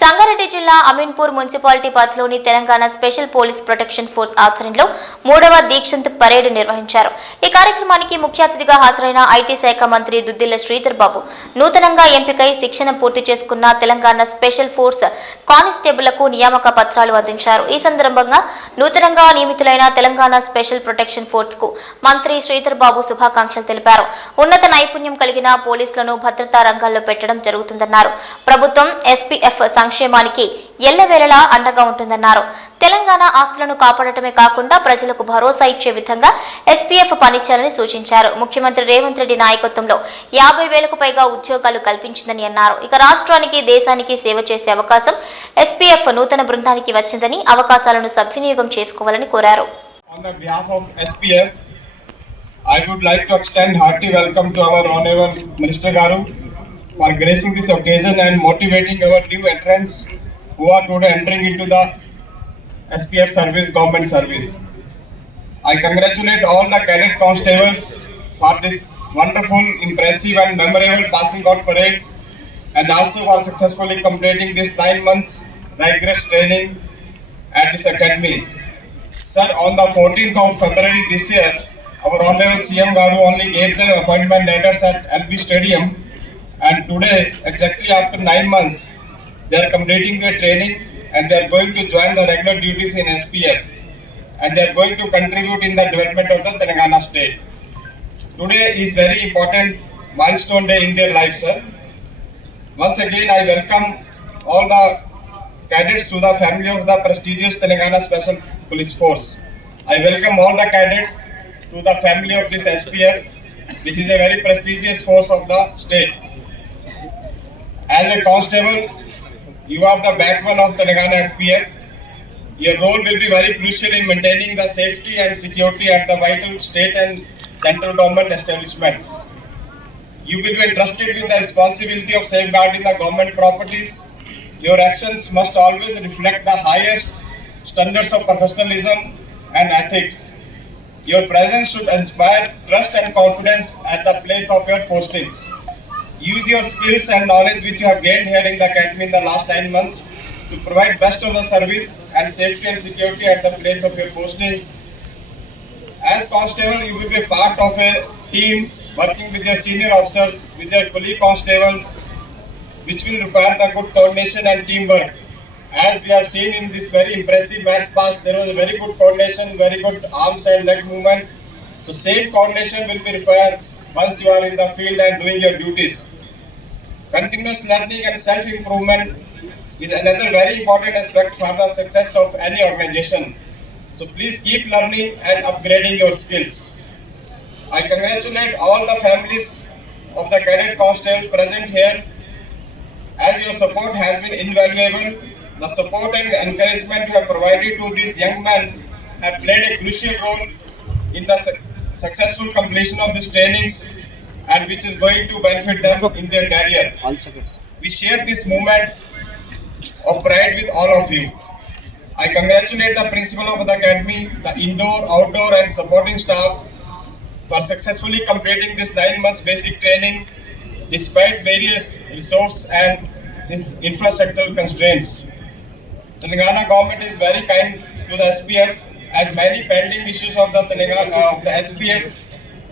సంగారెడ్డి జిల్లా అమీన్పూర్ మున్సిపాలిటీ పరిధిలోని Telangana special police protection force ఆధ్వర్యంలో 3వ దీక్షంత్ పరేడ్ నిర్వహించారు. ఈ కార్యక్రమానికి ముఖ్య అతిథిగా హాజరైన ఐటీ శాఖ మంత్రి దుద్దిల్ల శ్రీధర్ బాబు నూతనంగా ఎంపికై శిక్షణ పూర్తి చేసుకున్న తెలంగాణ స్పెషల్ ఫోర్స్ కానిస్టేబుళ్లకు నియామక పత్రాలు అందించారు. ఈ సందర్భంగా నూతనంగా నియమితులైన తెలంగాణ స్పెషల్ ప్రొటెక్షన్ ఫోర్స్ కు మంత్రి శ్రీధర్ బాబు శుభాకాంక్షలు తెలిపారు. ఉన్నత నైపుణ్యం కలిగిన పోలీసులను భద్రతా రంగాల్లో పెట్టడం జరుగుతుందన్నారు. ప్రభుత్వం ఎస్పీఎఫ్ సంక్షేమానికి ఎల్లవేళలా అండగా ఉంటుందన్నారు. తెలంగాణ ఆస్తులను కాపాడటమే కాకుండా ప్రజలకు భరోసా ఇచ్చే విధంగా ఎస్పీఎఫ్ పనిచేయాలని సూచించారు. ముఖ్యమంత్రి రేవంత్ రెడ్డి నాయకత్వంలో 50,000కు పైగా ఉద్యోగాలు కల్పించిందని అన్నారు. ఇక రాష్ట్రానికి దేశానికి సేవ చేసే అవకాశం ఎస్పీఎఫ్ నూతన బృందానికి వచ్చిందని అవకాశాలను సద్వినియోగం చేసుకోవాలని కోరారు. I would like to extend hearty welcome to our Honorable Minister Garu for gracing this occasion and motivating our new entrants who are today entering into the SPF service, government service. I congratulate all the cadet constables for this wonderful, impressive and memorable passing out parade and also for successfully completing this 9 months rigorous training at this academy. Sir, on the 14th of February this year, our Honorable CM Garu only gave them appointment letters at LB Stadium, and today, exactly after 9 months, they are completing their training and they are going to join the regular duties in SPF, and they are going to contribute in the development of the Telangana state. Today is very important milestone day in their life, sir. Once again, I welcome all the cadets to the family of the prestigious Telangana Special Police Force. I welcome all the cadets to the family of this SPF, which is a very prestigious force of the state. As a constable, you are the backbone of Telangana SPF. Your role will be very crucial in maintaining the safety and security at the vital state and central government establishments. You will be entrusted with the responsibility of safeguarding the government properties. Your actions must always reflect the highest standards of professionalism and ethics. Your presence should inspire trust and confidence at the place of your postings. Use your skills and knowledge which you have gained here in the academy in the last 9 months to provide best of the service and safety and security at the place of your posting. As constable, you will be part of a team working with your senior officers, with your colleague constables, which will require the good coordination and teamwork. As we have seen in this very impressive match pass, there was a very good coordination, very good arms and leg movement. So same coordination will be required once you are in the field and doing your duties. Continuous learning and self-improvement is another very important aspect for the success of any organization. So please keep learning and upgrading your skills. I congratulate all the families of the cadet constables present here. As your support has been invaluable, the support and encouragement you have provided to these young men have played a crucial role in the successful completion of these trainings, and which is going to benefit them in their career. We share this moment of pride with all of you. I congratulate the principal of the academy, the indoor, outdoor and supporting staff for successfully completing this 9 months basic training despite various resource and infrastructural constraints. The Telangana government is very kind to the SPF, as many pending issues of the SPF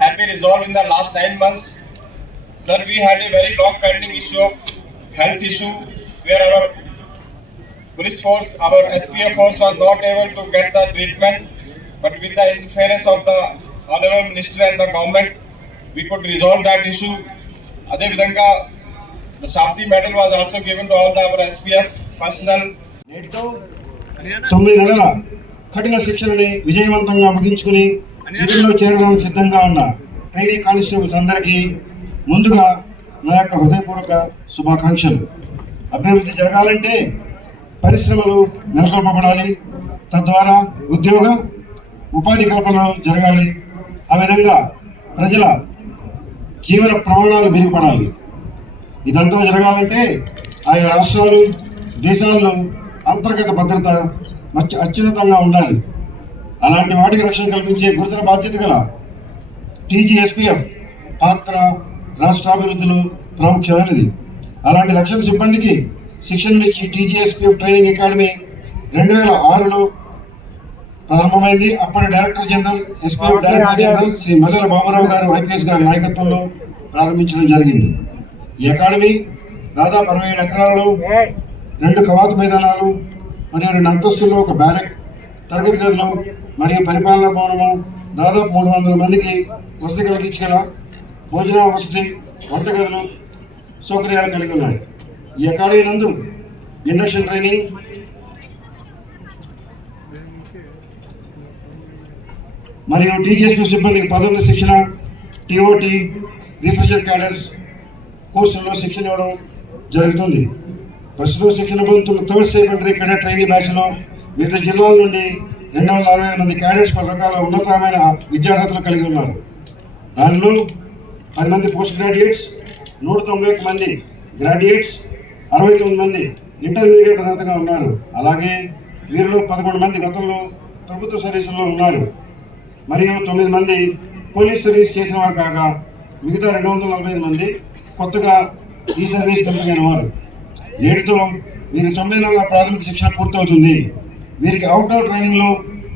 have been resolved in the last 9 months. Sir, we had a very long pending issue of health issue where our police force, our SPF force was not able to get the treatment, but with the interference of the Honorable Minister and the government, we could resolve that issue. Adevidanga, the Shabdi medal was also given to all our SPF personnel. నేటితో 9 నెలల కఠిన శిక్షణని విజయవంతంగా ముగించుకుని విధుల్లో చేరడానికి సిద్ధంగా ఉన్న trainee constables అందరికీ ముందుగా నా యొక్క హృదయపూర్వక శుభాకాంక్షలు. అభివృద్ధి జరగాలంటే పరిశ్రమలు నెలకొల్పబడాలి, తద్వారా ఉపాధి కల్పన జరగాలి. ఆ విధంగా ప్రజల జీవన ప్రమాణాలు మెరుగుపడాలి. ఇదంతా జరగాలంటే ఆయా రాష్ట్రాలు, దేశాల్లో అంతర్గత భద్రత అత్యున్నతంగా ఉండాలి. అలాంటి వాటికి రక్షణ కల్పించే గురుతర బాధ్యత గల టీజీఎస్పీఎఫ్ పాత్ర రాష్ట్రాభివృద్ధిలో ప్రాముఖ్యమైనది. అలాంటి రక్షణ సిబ్బందికి శిక్షణ ఇచ్చి టీజీఎస్పీఎఫ్ ట్రైనింగ్ అకాడమీ 2006లో ప్రారంభమైంది. అప్పటి director general SPF director general Shri Mallela Baburao గారు ఐపీఎస్ గారి నాయకత్వంలో ప్రారంభించడం జరిగింది. ఈ అకాడమీ దాదాపు 67 ఎకరాలలో 2 కవాతు మైదానాలు మరియు 2 అంతస్తుల్లో ఒక బ్యారెక్, తరగతి గదులు మరియు పరిపాలనా భవనము, దాదాపు 300 మందికి వసతి కలిగించగల భోజన వసతి, వంటగదులు సౌకర్యాలు కలిగి ఉన్నాయి. ఈ అకాడమీ నందు ఇండక్షన్ ట్రైనింగ్, మరియు టీజీఎస్పీ సిబ్బందికి పదోన్నత శిక్షణ, టీఓటీ, రిఫ్రెషర్ క్యాడర్స్ కోర్సుల్లో శిక్షణ ఇవ్వడం జరుగుతుంది. ప్రస్తుతం శిక్షణ పొందుతున్న థర్డ్ సెకండరీ క్యాడెట్ ట్రైనింగ్ బ్యాచ్లో వివిధ జిల్లాల నుండి 265 మంది క్యాడెట్స్ పలు రకాల ఉన్నతమైన విద్యార్హతలు కలిగి ఉన్నారు. దానిలో 10 మంది పోస్ట్ గ్రాడ్యుయేట్స్, 191 మంది గ్రాడ్యుయేట్స్, 69 మంది ఇంటర్మీడియట్ అర్హతగా ఉన్నారు. అలాగే వీరిలో 11 మంది గతంలో ప్రభుత్వ సర్వీసుల్లో ఉన్నారు మరియు 9 మంది పోలీస్ సర్వీస్ చేసిన వారు కాగా మిగతా 245 మంది కొత్తగా ఈ సర్వీస్ కంపెనీ వారు. నేటితో వీరి 9 నెలల ప్రాథమిక శిక్షణ పూర్తవుతుంది. వీరికి అవుట్డోర్ ట్రైనింగ్లో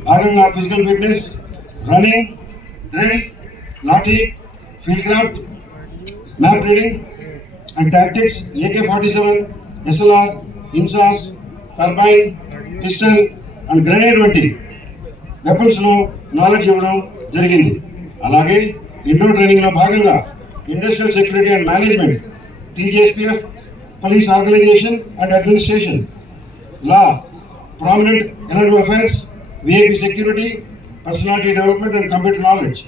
భాగంగా physical fitness, running, drill, lathi, field craft, map reading and tactics, AK-47, SLR, INSAS, carbine, pistol and grenade వంటి వెపన్స్లో నాలెడ్జ్ ఇవ్వడం జరిగింది. అలాగే ఇండోర్ ట్రైనింగ్లో భాగంగా industrial security and management, TGSPF, police organization and administration, law, prominent element affairs, VIP security, personality development and computer knowledge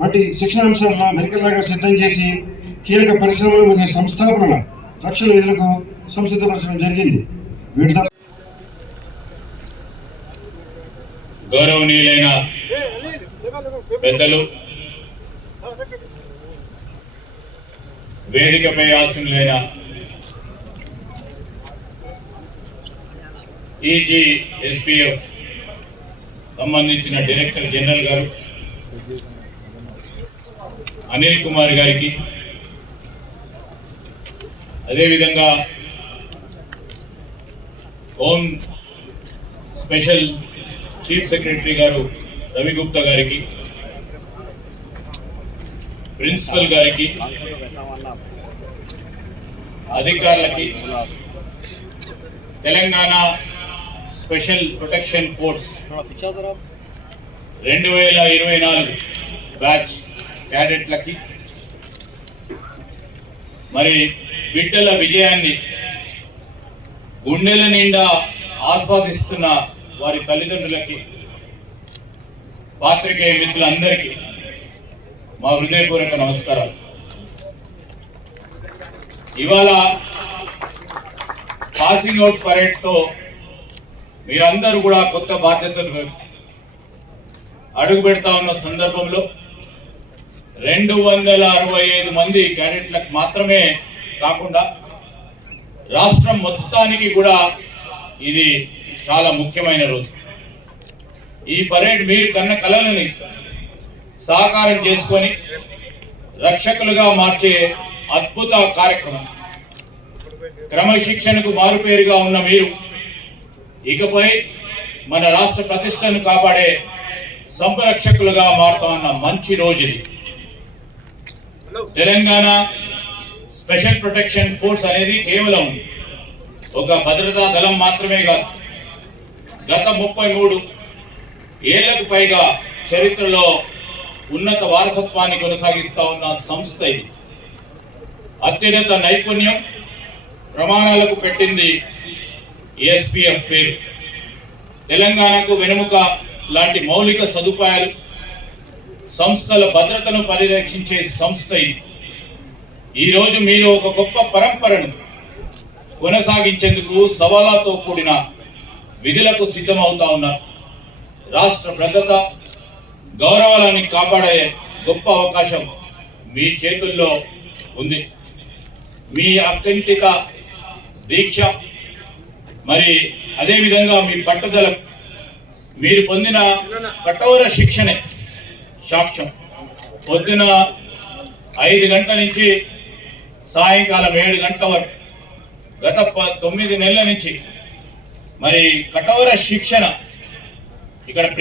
వంటి శిక్షణ అంశాల్లో మెరికల్లాగా సిద్ధం చేసి కీలక పరిశ్రమలు మరియు సంస్థాపన రక్షణ విధులకు సంసిద్ధపరచడం జరిగింది. వీటితో గౌరవనీయులైన పెద్దలు, వేదికపై ఆసీనులైన ఈజీఎస్పీఎఫ్ సంబంధించిన డైరెక్టర్ జనరల్ గారు అనిల్ కుమార్ గారికి, అదేవిధంగా హోమ్ స్పెషల్ చీఫ్ సెక్రటరీ గారు రవి గుప్తా గారికి, ప్రిన్సిపల్ గారికి, అధికారులకి, Telangana special protection force 2024 batch క్యాడెట్లకి, మరి బిడ్డల విజయాన్ని గుండెల నిండా ఆస్వాదిస్తున్న వారి తల్లిదండ్రులకి, పాత్రికేయ మిత్రులందరికీ మా హృదయపూర్వక నమస్కారాలు. ఇవాళ పాసింగ్ అవుట్ పరేడ్తో మీరందరూ కూడా కొత్త బాధ్యతలు అడుగు పెడతా ఉన్న సందర్భంలో 265 మంది క్యాడెట్లకు మాత్రమే కాకుండా రాష్ట్రం మొత్తానికి కూడా ఇది చాలా ముఖ్యమైన రోజు. ఈ పరేడ్ మీరు కన్న కలలని సాకారం చేసుకొని రక్షకులుగా మార్చే అద్భుత కార్యక్రమం. క్రమశిక్షణకు మారుపేరుగా ఉన్న మీరు ఇకపై మన రాష్ట్ర ప్రతిష్టను కాపాడే సంరక్షకులుగా మారుతామన్న మంచి రోజు ఇది. తెలంగాణ స్పెషల్ ప్రొటెక్షన్ ఫోర్స్ అనేది కేవలం ఒక భద్రతా దళం మాత్రమే కాదు, గత 33 ఏళ్లకు పైగా చరిత్రలో ఉన్నత వారసత్వాన్ని కొనసాగిస్తా ఉన్న సంస్థ ఇది. అత్యున్నత నైపుణ్యం, ప్రమాణాలకు పెట్టింది ఎస్పీఎఫ్ పేరు. తెలంగాణకు వెనుముక లాంటి మౌలిక సదుపాయాలు, సంస్థల భద్రతను పరిరక్షించే సంస్థ ఇది. ఈరోజు మీరు ఒక గొప్ప పరంపరను కొనసాగించేందుకు సవాళ్లతో కూడిన విధులకు సిద్ధమవుతా ఉన్నారు. రాష్ట్ర భద్రత, గౌరవాలను కాపాడే గొప్ప అవకాశం మీ చేతుల్లో ఉంది. మీ అకంఠిత దీక్ష, మరి అదేవిధంగా మీ పట్టుదల, మీరు పొందిన కఠోర శిక్షణే సాక్ష్యం. పొద్దున 5 గంటల నుంచి సాయంకాలం 7 గంటల వరకు గత 9 నెలల నుంచి మరి కఠోర శిక్షణ ఇక్కడ